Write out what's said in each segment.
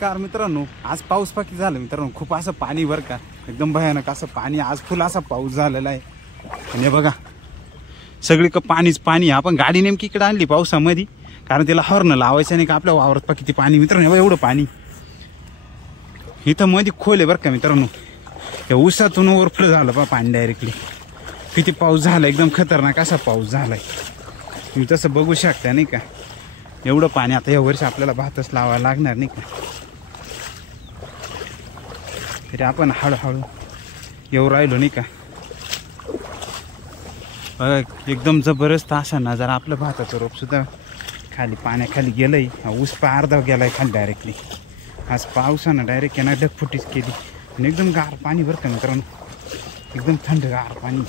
Car मित्रांनो, आज पाऊस पाकी झाला मित्रांनो. खूप असं पाणी बर का, एकदम भयानक असं पाणी. आज फुल असा पाऊस झालेला आहे. आणि बघा सगळी पाणीच पाणी. आपण गाडी नेमकी इकडे आणली पावसामध्ये, कारण तिला हॉर्न लावायचं नाही का आपल्या वावरात पा किती पाणी मित्रांनो. एवढं पाणी इथं मध्ये खोल आहे बरं का मित्रांनो. या ऊसातून ओव्हरफ्लो झालं बा पाणी डायरेक्टली. किती पाऊस झाला, एकदम खतरनाक असा पाऊस झालाय. तुम्ही तसं बघू शकता नाही का. एवढं पाणी आता या वर्षी आपल्याला भातच लावायला लागणार नाही का. तरी आपण हळूहळू येऊ राहिलो नाही का. एकदम जबरदस्त असा नजारा. आपलं भाताचं रोप सुद्धा खाली पाण्याखाली गेलंय. ऊस अर्धा गेलाय खाली डायरेक्टली. आज पावसानं डायरेक्ट यांना ढगफुटीच केली. आणि एकदम गार पाणी बरं का मित्रांनो, एकदम थंडगार पाणी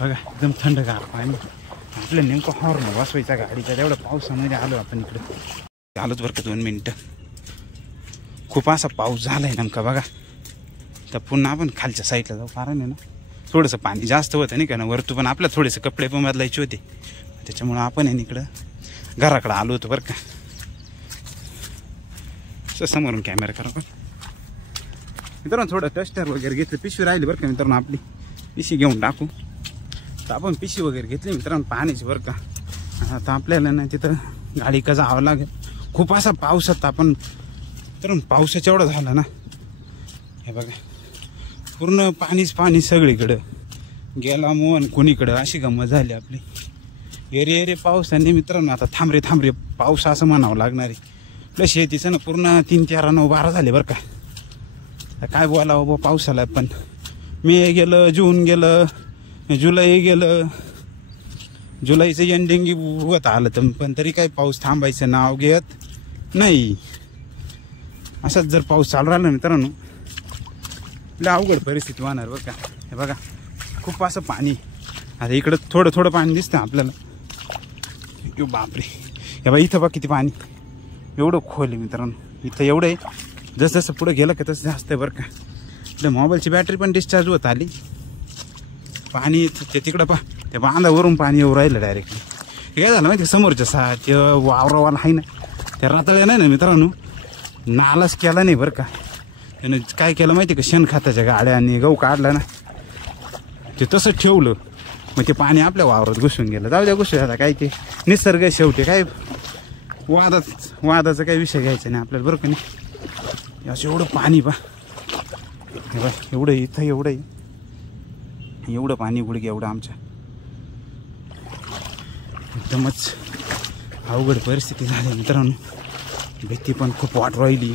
बघा, एकदम थंडगार पाणी. आपलं नेमकं हॉर्न बसवायचा गाडीचा. तेवढं पावसामध्ये आलो आपण इकडं. आलोच बरं का 2 मिनटं. खूप असा पाऊस झालाय नेमका बघा. तर पुन्हा आपण खालच्या साईडला जाऊ, कारण आहे ना थोडंसं पाणी जास्त होतं नाही का ना वरतू. पण आपल्याला थोडेसे कपडे पण बदलायचे होते, त्याच्यामुळं आपण आहे इकडं घराकडं आलो होतो बरं का. समोरून कॅमेरा करा पण मित्रांनो. थोडं टस्टर वगैरे घेतलं, पिशवी राहिली बरं का मित्रांनो. आपली पिशवी घेऊन टाकू. तर आपण पिशवी वगैरे घेतली मित्रांनो पाण्याची बरं का. आता आपल्याला ना तिथं गाडी का जावं लागेल. खूप असा पावसात आपण तर पावसाच्या एवढं झालं ना, हे बघा पूर्ण पाणीच पाणी सगळीकडं. गेला मोहन कोणीकडं, अशी गंमत झाली आपली. एरे पावसाने मित्रांनो. आता थांबरे पाऊस असं म्हणावं लागणार आहे. आपल्या शेतीचं ना पूर्ण 3, 4, 9, 12 झाले बरं का. काय बोलावं बा पावसाला. पण मे गेलं, जून गेलं, जुलै गेलं. जुलैचं एंडिंग होत आलं तर पण तरी काही पाऊस थांबायचं नाव घेत नाही. असंच जर पाऊस चालू राहिला मित्रांनो, लय अवघड परिस्थिती होणार बरं का. हे बघा खूप असं पाणी. आता इकडं थोडं पाणी दिसतं आपल्याला. यो बापरे, हे बघा इथं बघा किती पाणी. एवढं खोल आहे मित्रांनो. इथं एवढं आहे. जसं पुढे गेलं का तसं जास्त आहे बरं का. आपल्या मोबाईलची बॅटरी पण डिस्चार्ज होत आली. पाणी ते तिकडं पहा, त्या बांधावरून पाणी येऊ राहिलं डायरेक्टली. हे काय झालं माहिती, समोरच्या ते वावरावाला आहे ना, त्या रातळ्या नाही ना मित्रांनो, नालाच केला नाही बरं का. त्यानं काय केलं माहिती का, शेणखताच्या गाड्या आणि गहू काढला ना, ते तसं ठेवलं. मग ते पाणी आपल्या वावरात घुसून गेलं. जाऊ द्या घुसून. आता काय ते निसर्ग शेवटी. काय वादाचा काही विषय घ्यायचा नाही आपल्याला बरं का नाही. असं एवढं पाणी पा, हे बघ एवढं इथं एवढं पाणी गुडघे एवढं. आमच्या एकदमच अवघड परिस्थिती झाली मित्रांनो. भीती पण खूप वाट राहिली.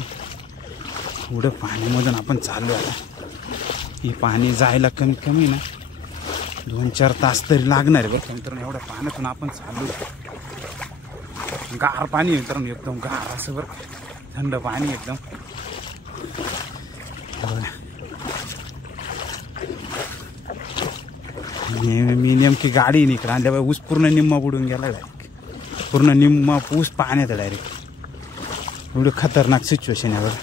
एवढं पाण्यामधून आपण चाललो आता. हे पाणी जायला कमीत कमी ना 2-4 तास तरी लागणार आहे बरं का मित्रांनो. एवढ्या पाण्यातून आपण चाललो. गार पाणी मित्रांनो, एकदम गार असं बरं, थंड पाणी एकदम. मी नेमकी गाडी इकडे आणल्या ऊस पूर्ण निम्मा बुडून गेला डायरेक्ट. पूर्ण निम्मा ऊस पाण्यात डायरेक्ट. एवढं खतरनाक सिच्युएशन आहे बघा.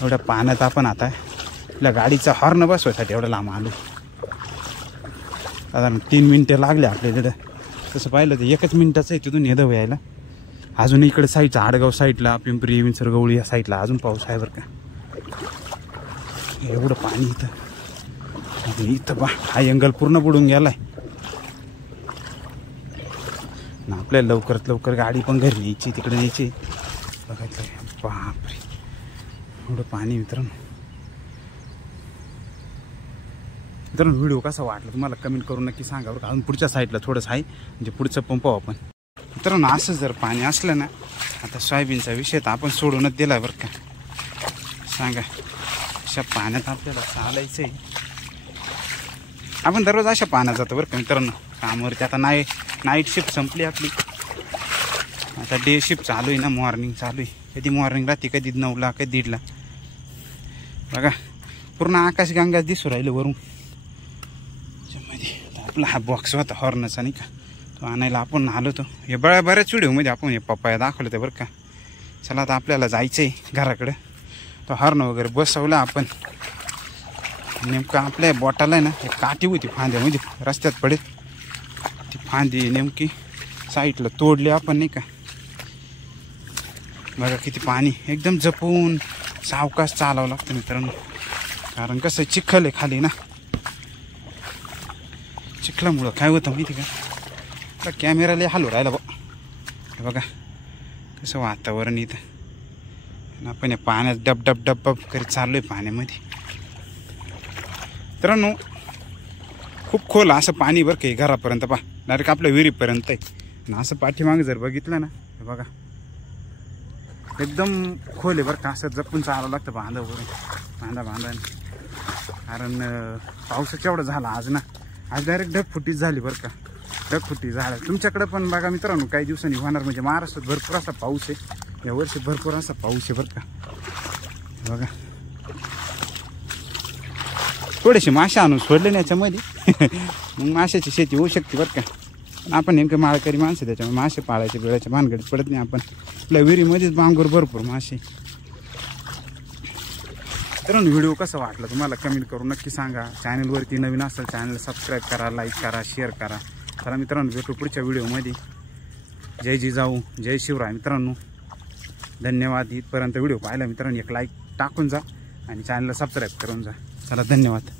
एवढ्या पाण्यात आपण आता आपल्या गाडीचा हॉर्न बसवायसाठी एवढं लांब आलो. साधारण 3 मिनटं लागले आपल्या तिथं. तसं पाहिलं तर 1च मिनिटाचं आहे तिथून येदव यायला. अजून इकडे साईडचा आडगाव साईडला, पिंपरी विंचरगवळी या साईडला अजून पाऊस आहे बरं का. एवढं पाणी इथं बा, हा एंगल पूर्ण बुडून गेलाय ना. आपल्याला लवकरात लवकर गाडी पण घरी न्यायची, तिकडे न्यायची. बघायचं बापरे एवढं पाणी मित्रांनो. व्हिडिओ कसा वाटला तुम्हाला कमेंट करून नक्की सांगा बरं. अजून पुढच्या साईडला थोडंसं आहे, म्हणजे पुढचं पंप आपण मित्रांनो. असं जर पाणी असलं ना, आता सोयाबीनचा विषय तर आपण सोडूनच दिला बरं का. सांगा अशा पाण्यात आपल्याला चालायचं आहे. आपण दररोज अशा पाण्यात जातो बरं का मित्रांनो कामावरती. आता नाईट शिफ्ट संपली आपली, आता डे शिफ्ट चालू आहे ना, मॉर्निंग चालू आहे. कधी मॉर्निंग राहते, कधी 9ला, कधी 1:30ला. बघा पूर्ण आकाश गंगा दिसू राहिलं वरून. त्याच्यामध्ये आपला हा बॉक्स होता हॉर्नचा नाही का, तो आणायला आपण आलो होतो. हे बऱ्याच व्हिडिओमध्ये आपण हे पप्पाया दाखवलं होतं बरं का. चला आता आपल्याला जायचं आहे घराकडं. तो हॉर्न वगैरे बसवला आपण. नेमकं आपल्या बोटाला आहे ना एक काठी होती फांद्यामध्ये, रस्त्यात पडेल ती फांदी नेमकी साईडला तोडली आपण नाही का. बघा किती पाणी, एकदम जपून सावकाश चालावं लागतं मित्रांनो, कारण कसं चिखल आहे खाली ना. चिखलामुळं काय होतं माहिती का, कॅमेराला हलू राहिला बघा कसं वातावरण इथं. आपण पाण्यात डब डब डब डब करीत चाललो आहे पाण्यामध्ये. मित्रांनो खूप खोल असं पाणी बरं काही घरापर्यंत पहा, डायरेक्ट आपल्या विहिरीपर्यंत आहे. आणि असं पाठीमागे जर बघितलं ना हे बघा एकदम खोल आहे बरं का. असं जपून चालावं लागतं बांधावरून बांधा, कारण पावसाचं एवढं झाला आज ना. आज डायरेक्ट ढगफुटीच झाली बरं का, ढगफुटी झाली. तुमच्याकडे पण बघा मित्रांनो काही दिवसांनी होणार, म्हणजे महाराष्ट्रात भरपूर असा पाऊस आहे या वर्षी, भरपूर असा पाऊस आहे बरं का. बघा थोडेसे मासे आणून सोडले ना याच्यामध्ये मग माशाची शेती होऊ शकते बरं का. पण आपण नेमकं माळकरी माणसं, त्याच्यामुळे मासे पाळायचे वेळेच्या भानगडीत पडत नाही आपण. आपल्या विहिरीमध्येच बांगूर भरपूर मासे. तर व्हिडिओ कसा वाटला तुम्हाला कमेंट करून नक्की सांगा. चॅनलवरती नवीन असेल चॅनल सबस्क्राईब करा, लाईक करा, शेअर करा. चला मित्रांनो भेटू पुढच्या व्हिडिओमध्ये. जय जिजाऊ, जय शिवराय मित्रांनो, धन्यवाद. इथपर्यंत व्हिडिओ पाहिला मित्रांनो एक लाईक टाकून जा आणि चॅनलला सबस्क्राईब करून जा. चला धन्यवाद.